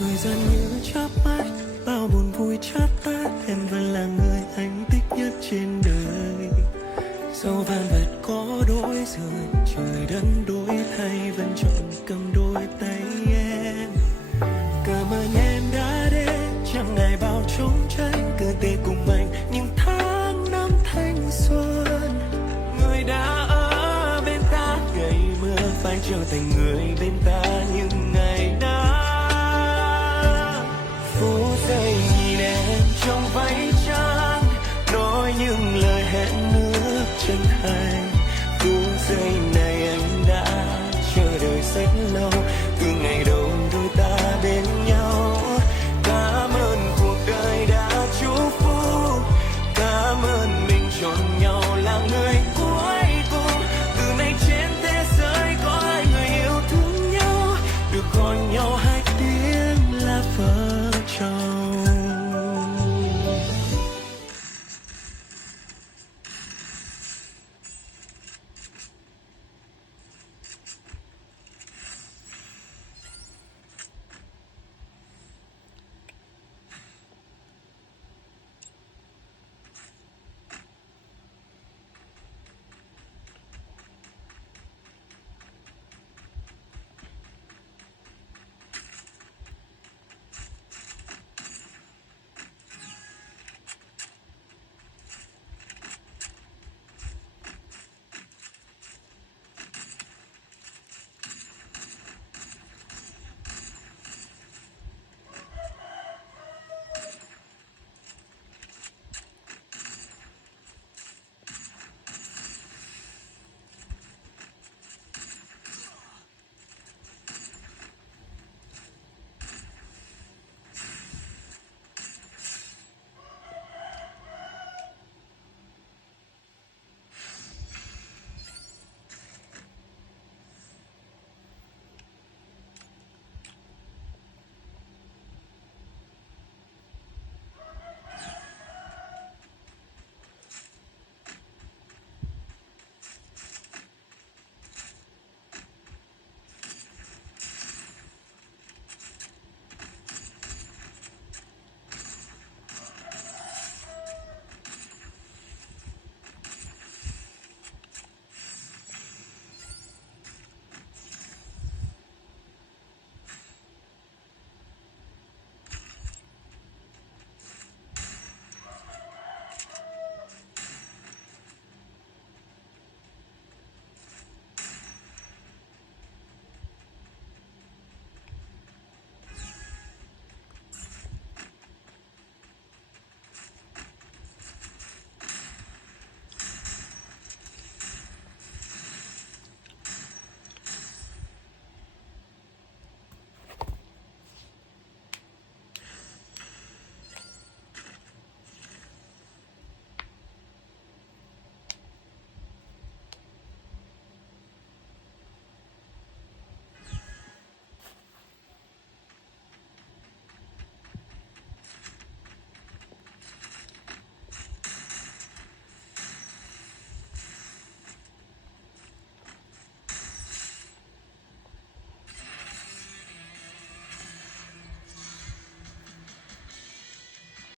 Thời gian như chớp mắt, bao buồn vui chớp tắt, em vẫn là người anh thích nhất trên đời. Dẫu vạn vật có đổi rời, trời đất đổi thay, vẫn chọn cầm đôi tay em. Cảm ơn em đã đến, chẳng ngày bao trống tranh, cơ thể cùng anh những tháng năm thanh xuân. Người đã ở bên ta ngày mưa phải trở thành người bên ta